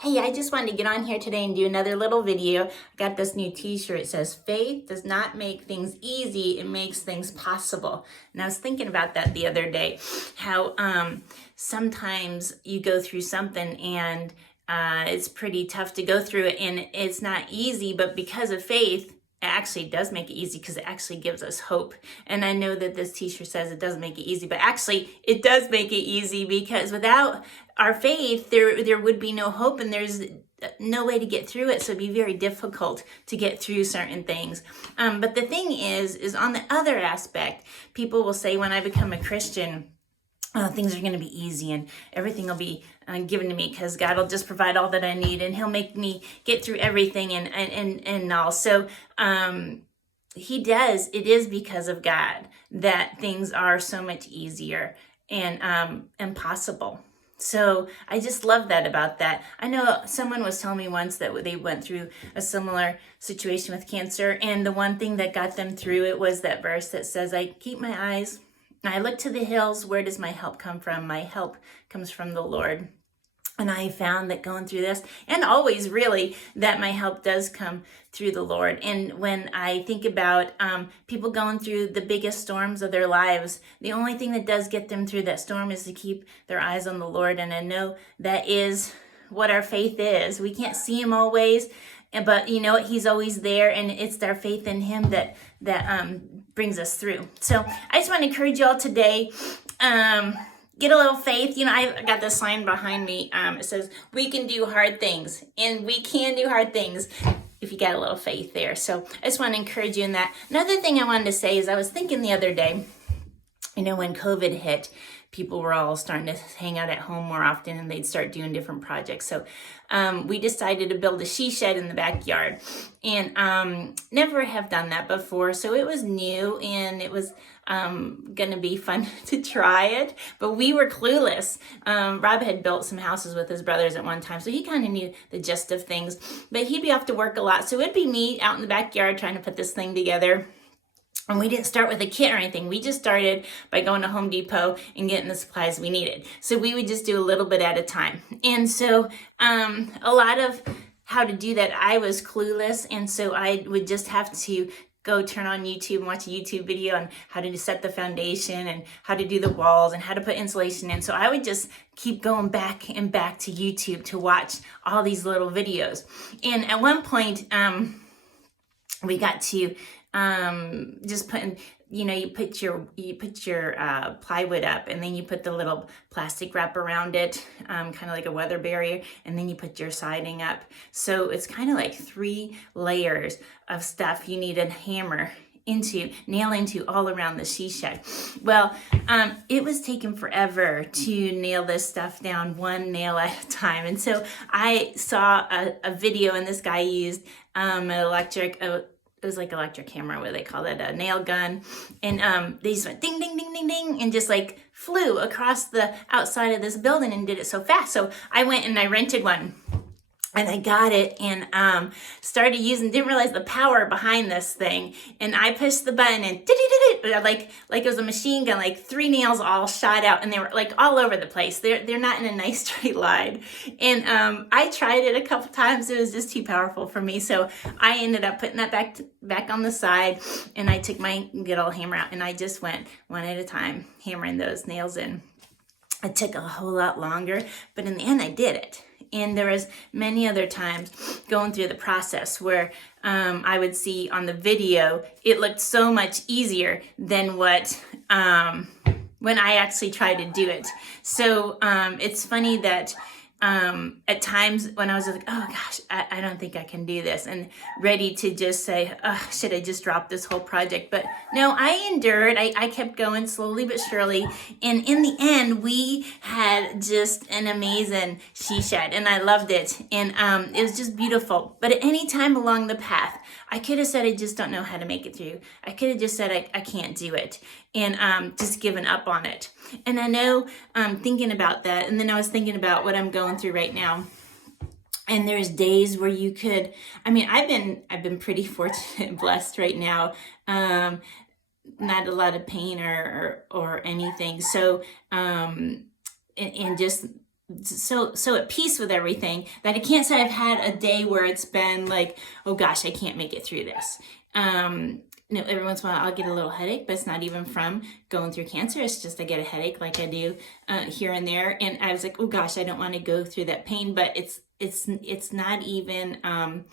Hey, I just wanted to get on here today and do another little video. I got this new t-shirt. It says, faith does not make things easy, it makes things possible. And I was thinking about that the other day, how sometimes you go through something and it's pretty tough to go through it and it's not easy, but because of faith, it actually does make it easy because it actually gives us hope. And I know that this t-shirt says it doesn't make it easy, but actually it does make it easy, because without our faith, there would be no hope, and there's no way to get through it. So it'd be very difficult to get through certain things. But the thing is on the other aspect, people will say, when I become a Christian, things are going to be easy and everything will be given to me because God will just provide all that I need and he'll make me get through everything and all. So he does. It is because of God that things are so much easier and possible. So I just love that about that. I know someone was telling me once that they went through a similar situation with cancer, and the one thing that got them through it was that verse that says, I keep my eyes, I look to the hills. Where does my help come from? My help comes from the Lord. And I found that going through this, and always really, that my help does come through the Lord. And when I think about people going through the biggest storms of their lives, the only thing that does get them through that storm is to keep their eyes on the Lord. And I know that is what our faith is. We can't see him always, but you know what? He's always there, and it's our faith in him that brings us through. So I just want to encourage you all today. Get a little faith. You know, I got this sign behind me. It says, we can do hard things, and we can do hard things if you got a little faith there. So I just want to encourage you in that. Another thing I wanted to say is I was thinking the other day, you know, when COVID hit, people were all starting to hang out at home more often and they'd start doing different projects. So we decided to build a she shed in the backyard, and never have done that before. So it was new and it was going to be fun to try it, but we were clueless. Rob had built some houses with his brothers at one time, so he kind of knew the gist of things, but he'd be off to work a lot. So it'd be me out in the backyard trying to put this thing together. And we didn't start with a kit or anything. We just started by going to Home Depot and getting the supplies we needed. So we would just do a little bit at a time. And so a lot of how to do that, I was clueless. And so I would just have to go turn on YouTube and watch a YouTube video on how to set the foundation and how to do the walls and how to put insulation in. So I would just keep going back and back to YouTube to watch all these little videos. And at one point, we got to just putting, you know, you put your plywood up, and then you put the little plastic wrap around it, kind of like a weather barrier, and then you put your siding up. So it's kind of like 3 layers of stuff you need a hammer nail into all around the she shed. Well, it was taking forever to nail this stuff down, one nail at a time. And so I saw a video, and this guy used an electric, it was like electric hammer, what they call it, a nail gun. And they just went ding, ding, ding, ding, ding, and just like flew across the outside of this building and did it so fast. So I went and I rented one. And I got it and started using, didn't realize the power behind this thing. And I pushed the button and like it was a machine gun, like 3 nails all shot out, and they were like all over the place. They're not in a nice straight line. And I tried it a couple times. It was just too powerful for me. So I ended up putting that back on the side, and I took my good old hammer out and I just went one at a time, hammering those nails in. It took a whole lot longer, but in the end I did it. And there was many other times going through the process where I would see on the video, it looked so much easier than what when I actually tried to do it. So it's funny that at times when I was like, oh gosh, I don't think I can do this, and ready to just say, oh, should I just drop this whole project? But no, I endured. I kept going slowly but surely. And in the end, we had just an amazing she shed, and I loved it. And it was just beautiful. But at any time along the path, I could have said, I just don't know how to make it through. I could have just said, I can't do it, and just given up on it. And I know thinking about that, and then I was thinking about what I'm going through right now. And there's days where you could, I mean, I've been pretty fortunate and blessed right now. Not a lot of pain or anything. So, and just so at peace with everything that I can't say I've had a day where it's been like, oh gosh, I can't make it through this. Every once in a while I'll get a little headache, but it's not even from going through cancer. It's just I get a headache like I do here and there. And I was like, oh gosh, I don't want to go through that pain, but it's not even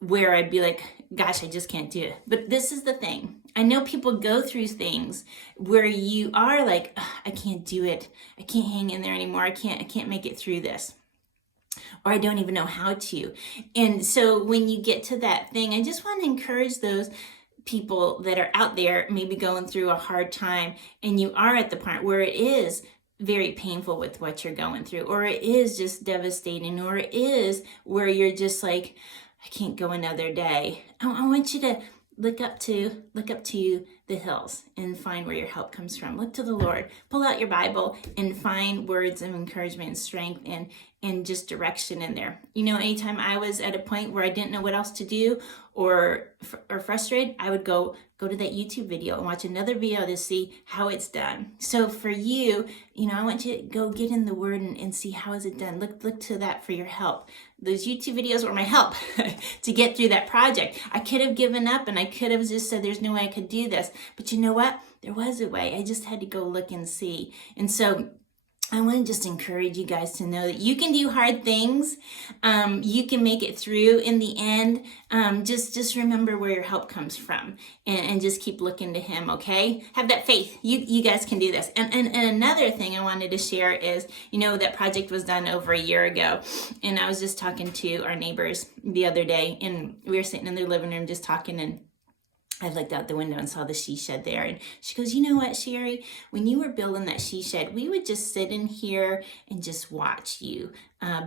where I'd be like, gosh, I just can't do it. But this is the thing. I know people go through things where you are like, I can't do it. I can't hang in there anymore. I can't make it through this. Or I don't even know how to. And so when you get to that thing, I just want to encourage those people that are out there maybe going through a hard time, and you are at the point where it is very painful with what you're going through, or it is just devastating, or it is where you're just like, I can't go another day. I want you to look up to the hills and find where your help comes from. Look to the Lord. Pull out your Bible and find words of encouragement and strength and just direction in there. Anytime I was at a point where I didn't know what else to do or frustrated, I would go to that YouTube video and watch another video to see how it's done. So for you, I want you to go get in the Word and see how is it done. Look to that for your help. Those YouTube videos were my help to get through that project. I could have given up and I could have just said, there's no way I could do this. But you know what? There was a way. I just had to go look and see. And so I want to just encourage you guys to know that you can do hard things. You can make it through in the end. Just remember where your help comes from and just keep looking to Him, okay? Have that faith. You guys can do this. And another thing I wanted to share is, that project was done over a year ago. And I was just talking to our neighbors the other day, and we were sitting in their living room just talking, and I looked out the window and saw the she shed there. And she goes, you know what, Sherry? When you were building that she shed, we would just sit in here and just watch you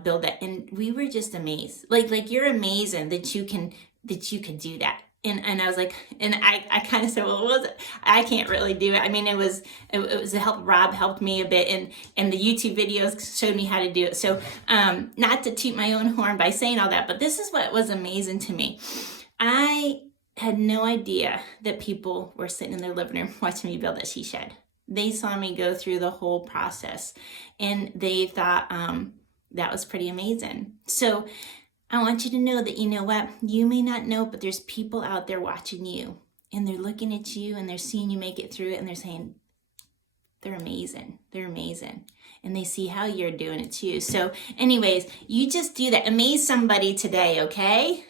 build that. And we were just amazed. Like you're amazing that you could do that. And I was like, and I kind of said, well, what was it? I can't really do it. I mean, it was a help. Rob helped me a bit, and the YouTube videos showed me how to do it. So not to toot my own horn by saying all that, but this is what was amazing to me. I had no idea that people were sitting in their living room watching me build that she shed. They saw me go through the whole process, and they thought that was pretty amazing. So I want you to know that, you know what, you may not know, but there's people out there watching you, and they're looking at you, and they're seeing you make it through it, and they're saying, they're amazing. They're amazing. And they see how you're doing it too. So anyways, you just do that. Amaze somebody today, okay?